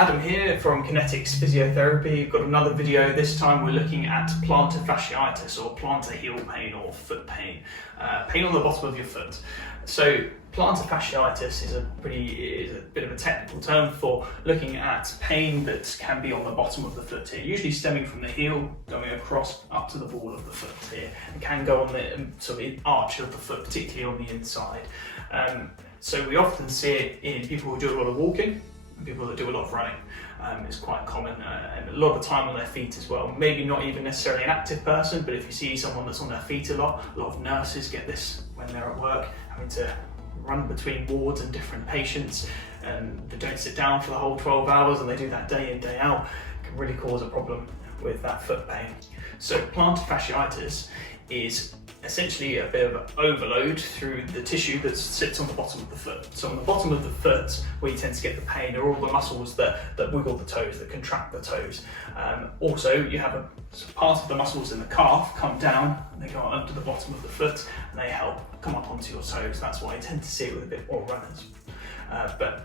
Adam here from Kinetics Physiotherapy. We've got another video. This time we're looking at plantar fasciitis, or plantar heel pain, or foot pain. Pain on the bottom of your foot. So plantar fasciitis is a bit of a technical term for looking at pain that can be on the bottom of the foot here, usually stemming from the heel, going across up to the ball of the foot here, and can go on the sort of arch of the foot, particularly on the inside. So we often see it in people who do a lot of walking, and people that do a lot of running. It's quite common, and a lot of the time on their feet as well. Maybe not even necessarily an active person, but if you see someone that's on their feet a lot of nurses get this when they're at work, having to run between wards and different patients, and they don't sit down for the whole 12 hours and they do that day in, day out. It can really cause a problem with that foot pain. So plantar fasciitis is essentially a bit of overload through the tissue that sits on the bottom of the foot. So on the bottom of the foot, where you tend to get the pain, are all the muscles that wiggle the toes, that contract the toes. Also, you have a part of the muscles in the calf come down, and they go under the bottom of the foot, and they help come up onto your toes. That's why you tend to see it with a bit more runners. But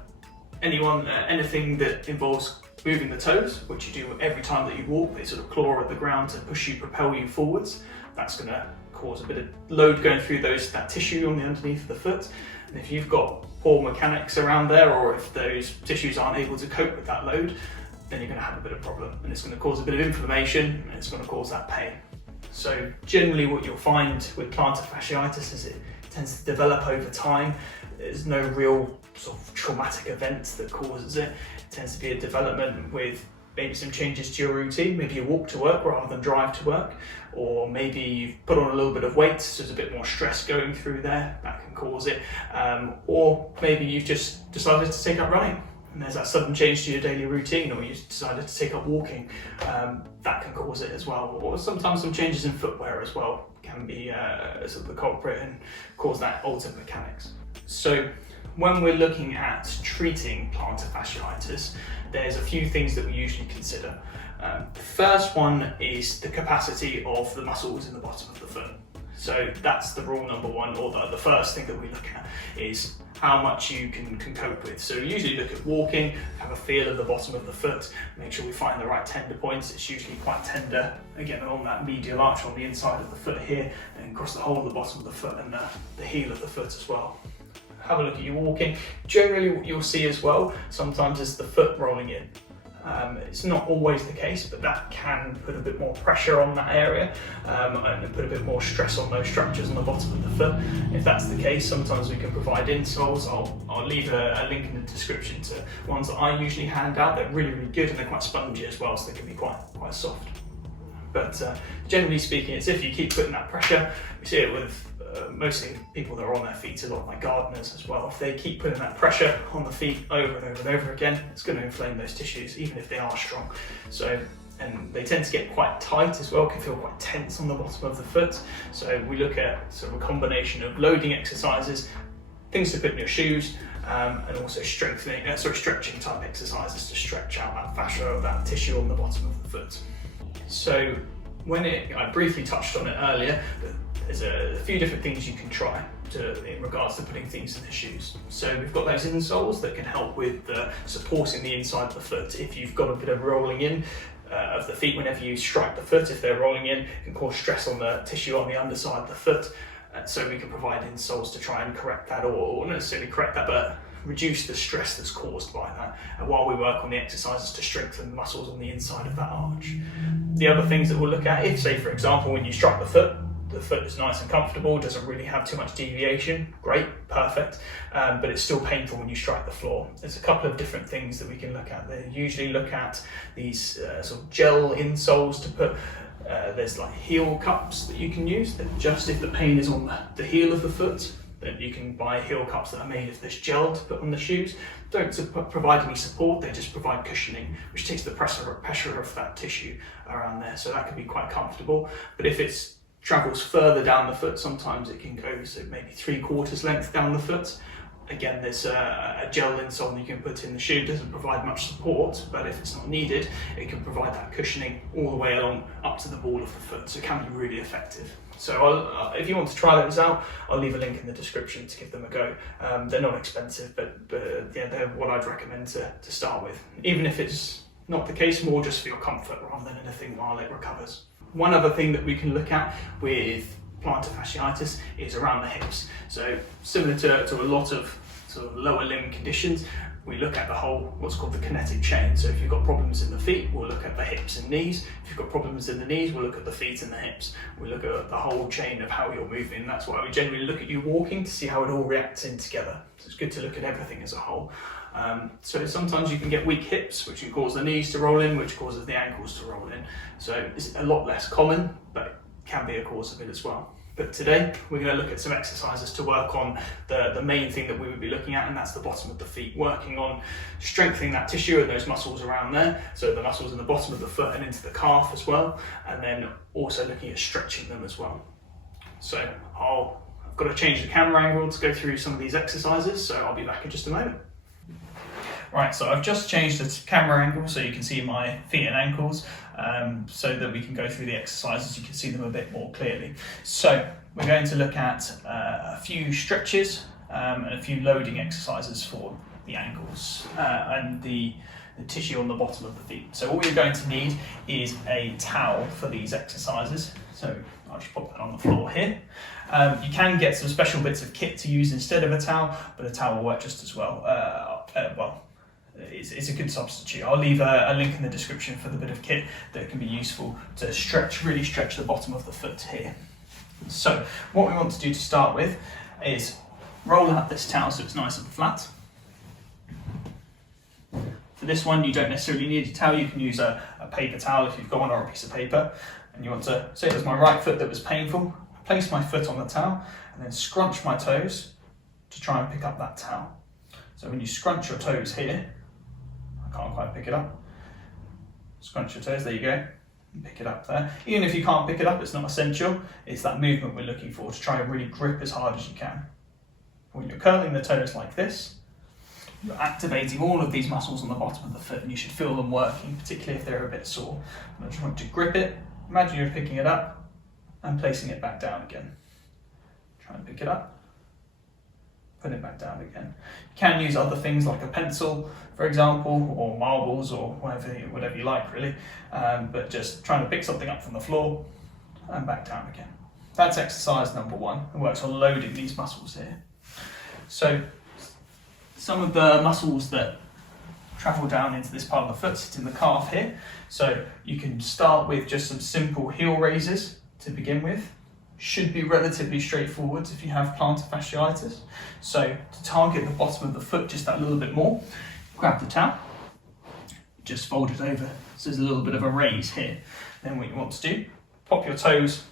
anything that involves moving the toes, which you do every time that you walk, they sort of claw at the ground to push you, propel you forwards, that's going to cause a bit of load going through that tissue on the underneath of the foot. And if you've got poor mechanics around there, or if those tissues aren't able to cope with that load, then you're going to have a bit of problem, and it's going to cause a bit of inflammation, and it's going to cause that pain. So generally what you'll find with plantar fasciitis is it tends to develop over time. There's no real sort of traumatic event that causes it. It tends to be a development with maybe some changes to your routine. Maybe you walk to work rather than drive to work, or maybe you've put on a little bit of weight, so there's a bit more stress going through there, that can cause it. Or maybe you've just decided to take up running, and there's that sudden change to your daily routine, or you decided to take up walking, that can cause it as well. Or sometimes some changes in footwear as well can be sort of the culprit and cause that altered mechanics. So when we're looking at treating plantar fasciitis, there's a few things that we usually consider. The first one is the capacity of the muscles in the bottom of the foot. So that's the rule number one, or the first thing that we look at is how much you can cope with. So we usually look at walking, have a feel of the bottom of the foot, make sure we find the right tender points. It's usually quite tender, again along that medial arch on the inside of the foot here, and across the whole of the bottom of the foot and the heel of the foot as well. Have a look at your walking. Generally what you'll see as well sometimes is the foot rolling in. It's not always the case, but that can put a bit more pressure on that area and put a bit more stress on those structures on the bottom of the foot. If that's the case, sometimes we can provide insoles. I'll leave a link in the description to ones that I usually hand out. They're really, really good, and they're quite spongy as well, so they can be quite soft. But generally speaking, it's if you keep putting that pressure. We see it with mostly people that are on their feet a lot, like gardeners as well. If they keep putting that pressure on the feet over and over and over again, it's going to inflame those tissues, even if they are strong. So, and they tend to get quite tight as well, can feel quite tense on the bottom of the foot. So we look at sort of a combination of loading exercises, things to put in your shoes, and also stretching type exercises to stretch out that fascia or that tissue on the bottom of the foot. So I briefly touched on it earlier, but there's a few different things you can try in regards to putting things in the shoes. So we've got those insoles that can help with supporting the inside of the foot. If you've got a bit of rolling in of the feet whenever you strike the foot, if they're rolling in, it can cause stress on the tissue on the underside of the foot. So we can provide insoles to try and correct that, or not necessarily correct that, but reduce the stress that's caused by that, and while we work on the exercises to strengthen the muscles on the inside of that arch. The other things that we'll look at, if say for example when you strike the foot is nice and comfortable, doesn't really have too much deviation, great, perfect, but it's still painful when you strike the floor. There's a couple of different things that we can look at. They usually look at these sort of gel insoles to put. There's like heel cups that you can use, that just if the pain is on the heel of the foot, then you can buy heel cups that are made of this gel to put on the shoes. Don't provide any support, they just provide cushioning, which takes the pressure of that tissue around there, so that can be quite comfortable. But if it travels further down the foot, sometimes it can go so maybe 3/4 length down the foot, Again, there's a gel insole that you can put in the shoe. It doesn't provide much support, but if it's not needed, it can provide that cushioning all the way along up to the ball of the foot, so it can be really effective. So if you want to try those out, I'll leave a link in the description to give them a go. They're not expensive, but yeah, they're what I'd recommend to start with. Even if it's not the case, more just for your comfort rather than anything while it recovers. One other thing that we can look at with plantar fasciitis is around the hips. So similar to a lot of sort of lower limb conditions, we look at the whole, what's called the kinetic chain. So if you've got problems in the feet, we'll look at the hips and knees. If you've got problems in the knees, we'll look at the feet and the hips. We look at the whole chain of how you're moving. That's why we generally look at you walking to see how it all reacts in together. So it's good to look at everything as a whole. So sometimes you can get weak hips, which can cause the knees to roll in, which causes the ankles to roll in. So it's a lot less common, but can be a cause of it as well. But today we're going to look at some exercises to work on the main thing that we would be looking at, and that's the bottom of the feet, working on strengthening that tissue and those muscles around there, so the muscles in the bottom of the foot and into the calf as well, and then also looking at stretching them as well. So I've got to change the camera angle to go through some of these exercises, so I'll be back in just a moment. Right, so I've just changed the camera angle so you can see my feet and ankles, so that we can go through the exercises, you can see them a bit more clearly. So we're going to look at a few stretches and a few loading exercises for the ankles and the tissue on the bottom of the feet. So all you're going to need is a towel for these exercises. So I'll just pop that on the floor here. You can get some special bits of kit to use instead of a towel, but a towel will work just as well. It's a good substitute. I'll leave a link in the description for the bit of kit that can be useful to really stretch the bottom of the foot here. So what we want to do to start with is roll out this towel so it's nice and flat. For this one, you don't necessarily need a towel. You can use a paper towel if you've got one, or a piece of paper. And you want to, say it was my right foot that was painful, place my foot on the towel and then scrunch my toes to try and pick up that towel. So when you scrunch your toes here, I can't quite pick it up. Scrunch your toes, there you go, and pick it up there. Even if you can't pick it up, it's not essential. It's that movement we're looking for to try and really grip as hard as you can. When you're curling the toes like this, you're activating all of these muscles on the bottom of the foot, and you should feel them working, particularly if they're a bit sore. And I just want you to grip it. Imagine you're picking it up and placing it back down again. Try and pick it up. Put it back down again. You can use other things like a pencil, for example, or marbles, or whatever you like really, but just trying to pick something up from the floor and back down again. That's exercise number one. It works on loading these muscles here. So some of the muscles that travel down into this part of the foot sit in the calf here. So you can start with just some simple heel raises to begin with. Should be relatively straightforward if you have plantar fasciitis. So to target the bottom of the foot just that little bit more, grab the towel, just fold it over so there's a little bit of a raise here. Then what you want to do, pop your toes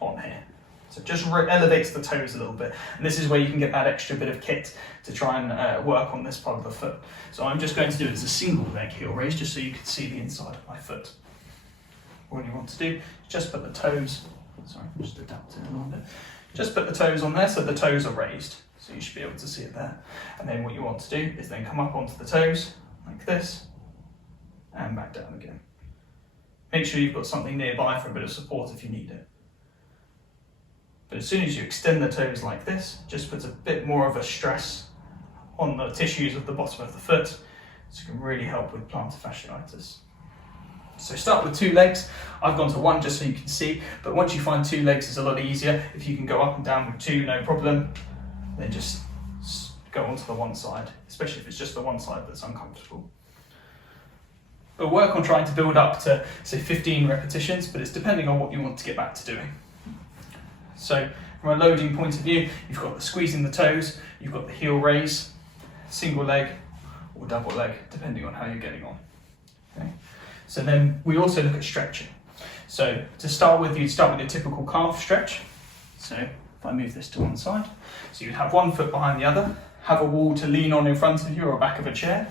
on here. So it just elevates the toes a little bit. And this is where you can get that extra bit of kit to try and work on this part of the foot. So I'm just going to do it as a single leg heel raise just so you can see the inside of my foot. What you want to do is just put the toes, sorry, just adapt it a little bit. Just put the toes on there so the toes are raised. So you should be able to see it there. And then what you want to do is then come up onto the toes like this and back down again. Make sure you've got something nearby for a bit of support if you need it. But as soon as you extend the toes like this, just puts a bit more of a stress on the tissues of the bottom of the foot, so it can really help with plantar fasciitis. So start with 2 legs. I've gone to 1 just so you can see, but once you find 2 legs, it's a lot easier. If you can go up and down with 2, no problem. Then just go onto the one side, especially if it's just the one side that's uncomfortable. But work on trying to build up to, say, 15 repetitions, but it's depending on what you want to get back to doing. So from a loading point of view, you've got the squeezing the toes, you've got the heel raise, single leg or double leg, depending on how you're getting on. Okay. So then we also look at stretching. So to start with, you'd start with your typical calf stretch. So if I move this to one side, so you'd have one foot behind the other, have a wall to lean on in front of you or back of a chair.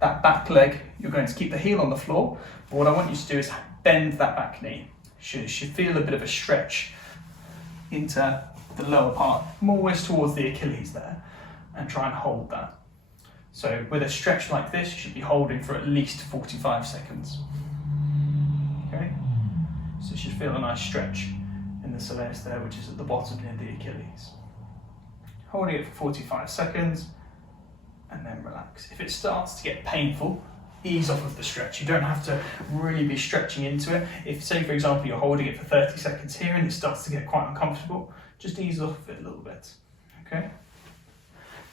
That back leg, you're going to keep the heel on the floor, but what I want you to do is bend that back knee. You should feel a bit of a stretch into the lower part, more always towards the Achilles there. and try and hold that. So with a stretch like this, you should be holding for at least 45 seconds. Okay? So you should feel a nice stretch in the soleus there, which is at the bottom near the Achilles. Holding it for 45 seconds and then relax. If it starts to get painful, ease off of the stretch. You don't have to really be stretching into it. If, say for example, you're holding it for 30 seconds here and it starts to get quite uncomfortable, just ease off of it a little bit. Okay?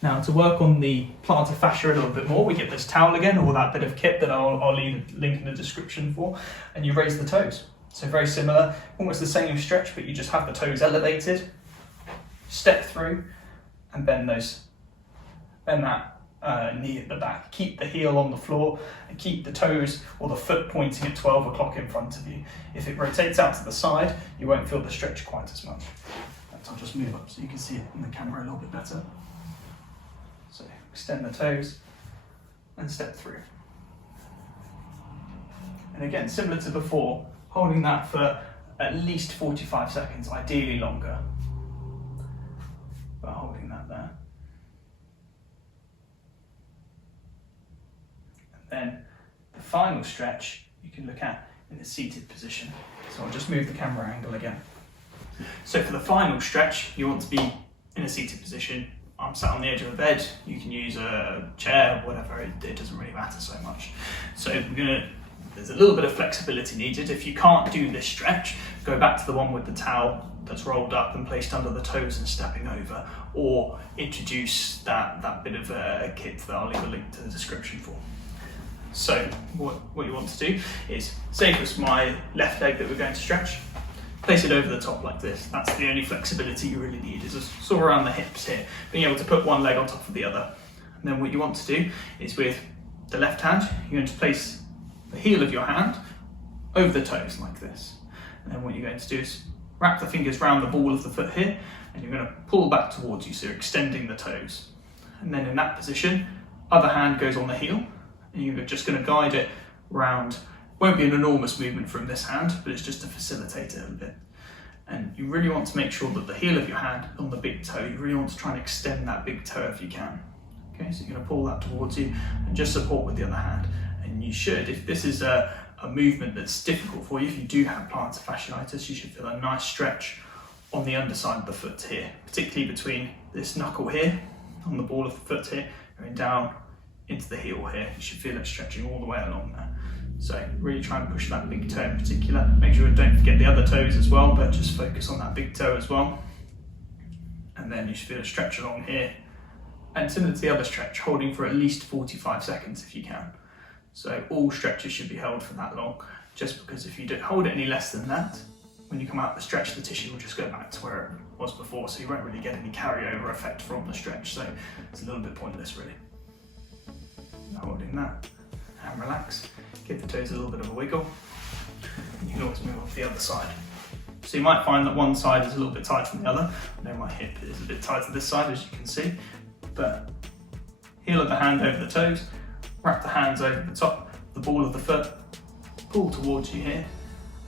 Now, to work on the plantar fascia a little bit more, we get this towel again, or that bit of kit that I'll leave a link in the description for, and you raise the toes. So very similar, almost the same stretch, but you just have the toes elevated, step through, and bend that knee at the back. Keep the heel on the floor, and keep the toes or the foot pointing at 12 o'clock in front of you. If it rotates out to the side, you won't feel the stretch quite as much. I'll just move up so you can see it in the camera a little bit better. So extend the toes and step through. And again, similar to before, holding that for at least 45 seconds, ideally longer. But holding that there. And then the final stretch you can look at in the seated position. So I'll just move the camera angle again. So for the final stretch, you want to be in a seated position. I'm sat on the edge of a bed, you can use a chair, whatever, it doesn't really matter so much. So there's a little bit of flexibility needed. If you can't do this stretch, go back to the one with the towel that's rolled up and placed under the toes and stepping over, or introduce that bit of a kit that I'll leave a link to the description for. So what you want to do is, say if it's my left leg that we're going to stretch, place it over the top like this. That's the only flexibility you really need, is just sort of around the hips here, being able to put one leg on top of the other. And then what you want to do is, with the left hand, you're going to place the heel of your hand over the toes like this. And then what you're going to do is wrap the fingers around the ball of the foot here, and you're going to pull back towards you, so you're extending the toes. And then in that position, other hand goes on the heel, and you're just going to guide it round. Won't be an enormous movement from this hand, but it's just to facilitate it a bit. And you really want to make sure that the heel of your hand on the big toe, you really want to try and extend that big toe if you can. Okay, so you're going to pull that towards you and just support with the other hand. And you should, if this is a movement that's difficult for you, if you do have plantar fasciitis, you should feel a nice stretch on the underside of the foot here, particularly between this knuckle here, on the ball of the foot here, going down into the heel here. You should feel it stretching all the way along there. So really try and push that big toe in particular. Make sure you don't forget the other toes as well, but just focus on that big toe as well. And then you should feel a stretch along here. And similar to the other stretch, holding for at least 45 seconds if you can. So all stretches should be held for that long, just because if you don't hold it any less than that, when you come out of the stretch, the tissue will just go back to where it was before, so you won't really get any carryover effect from the stretch. So it's a little bit pointless really. Holding that and relax. Give the toes a little bit of a wiggle. And you can always move off the other side. So you might find that one side is a little bit tight from the other. I know my hip is a bit tighter this side, as you can see. But heel of the hand over the toes, wrap the hands over the top, the ball of the foot, pull towards you here.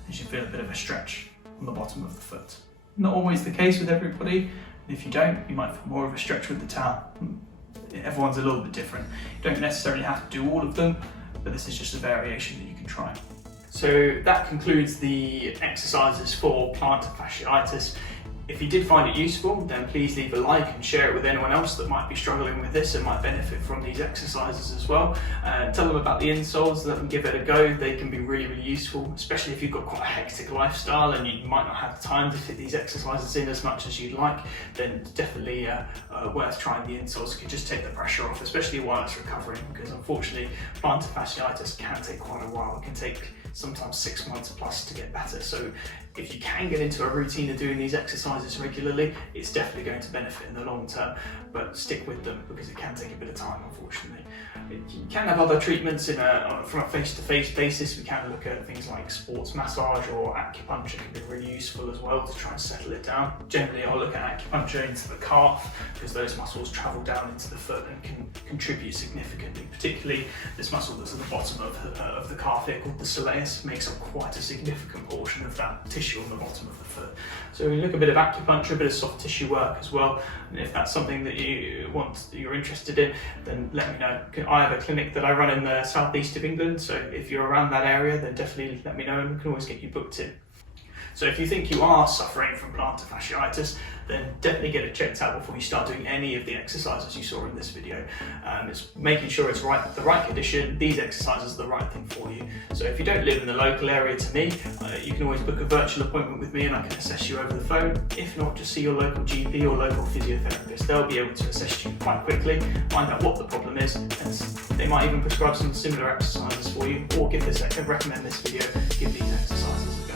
You should feel a bit of a stretch on the bottom of the foot. Not always the case with everybody. If you don't, you might feel more of a stretch with the towel. Everyone's a little bit different. You don't necessarily have to do all of them, but this is just a variation that you can try. So that concludes the exercises for plantar fasciitis. If you did find it useful, then please leave a like and share it with anyone else that might be struggling with this and might benefit from these exercises as well. Tell them about the insoles, let them give it a go. They can be really, really useful, especially if you've got quite a hectic lifestyle and you might not have time to fit these exercises in as much as you'd like, then it's definitely worth trying the insoles. It can just take the pressure off, especially while it's recovering, because unfortunately plantar fasciitis can take quite a while. It can take sometimes 6 months plus to get better. So if you can get into a routine of doing these exercises regularly, it's definitely going to benefit in the long term, but stick with them because it can take a bit of time, unfortunately. You can have other treatments from a face-to-face basis. We can look at things like sports massage, or acupuncture can be really useful as well to try and settle it down. Generally, I'll look at acupuncture into the calf because those muscles travel down into the foot and can contribute significantly. Particularly this muscle that's at the bottom of the calf here, called the soleus, makes up quite a significant portion of that tissue on the bottom of the foot. So we look a bit of acupuncture, a bit of soft tissue work as well. And if that's something that you're interested in, then let me know. I have a clinic that I run in the southeast of England, so if you're around that area, then definitely let me know and we can always get you booked in. So if you think you are suffering from plantar fasciitis, then definitely get it checked out before you start doing any of the exercises you saw in this video. It's making sure it's the right condition, these exercises are the right thing for you. So if you don't live in the local area to me, you can always book a virtual appointment with me and I can assess you over the phone. If not, just see your local GP or local physiotherapist. They'll be able to assess you quite quickly, find out what the problem is, and they might even prescribe some similar exercises for you, or recommend this video, give these exercises a go.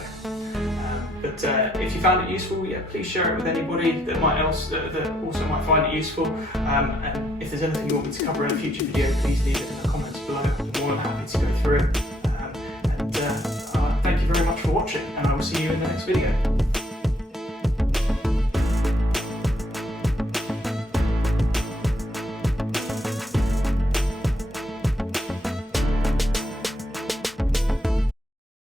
But if you found it useful, please share it with anybody that also might find it useful. And if there's anything you want me to cover in a future video, please leave it in the comments below. I'm more than happy to go through it. Thank you very much for watching, and I will see you in the next video.